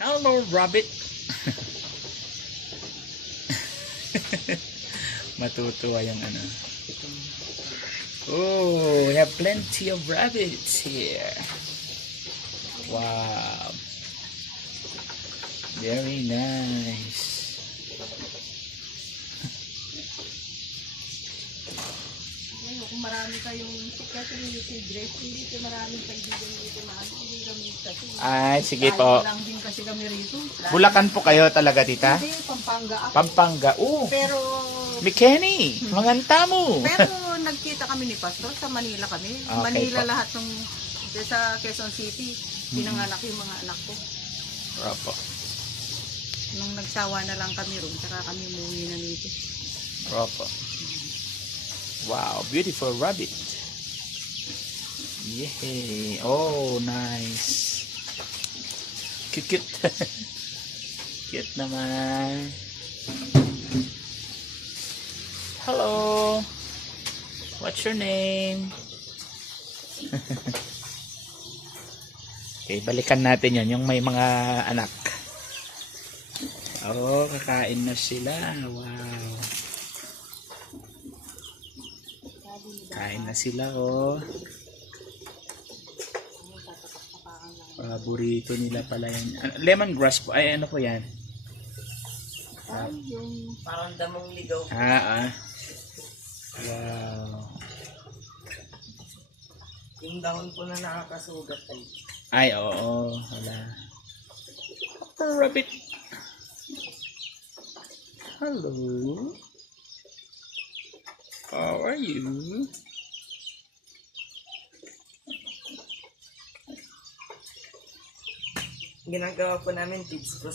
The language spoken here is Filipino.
Hello, rabbit. Matutuwa yung ano. Oh, we have plenty of rabbits here. Wow. Very nice. Kung marami kayong kasi si Grace, hindi ko maraming kaibigan dito na hindi kami kasi. Ay, sige po. Lang din kasi kami rito. Bulacan po kayo talaga, tita? Hindi, Pampanga ako. Pampanga. Oh, Pero, Mikeni. Manganta mo. pero nagkita kami ni Pastor sa Manila kami. Okay Manila po. lahat ng sa Quezon City. Pinanganak yung mga anak ko. Opo. Nung nagsawa na lang kami ron, saka kami umuwi na dito. Opo. Wow, beautiful rabbit. Yay. Oh, nice. Cute. Cute naman. Hello. What's your name? Okay, balikan natin yon yung may mga anak. Oh, kakain na sila. Wow. Kain na sila, oh. Paborito nila pala yan. Lemongrass po. Ay, ano po yan? Ay, yung Parang damong ligaw. Wow. Yung dahon po na nakakasugat ay. Ay, oo. Wala. Rabbit. Hello. How are you? Ginagawa po namin tips po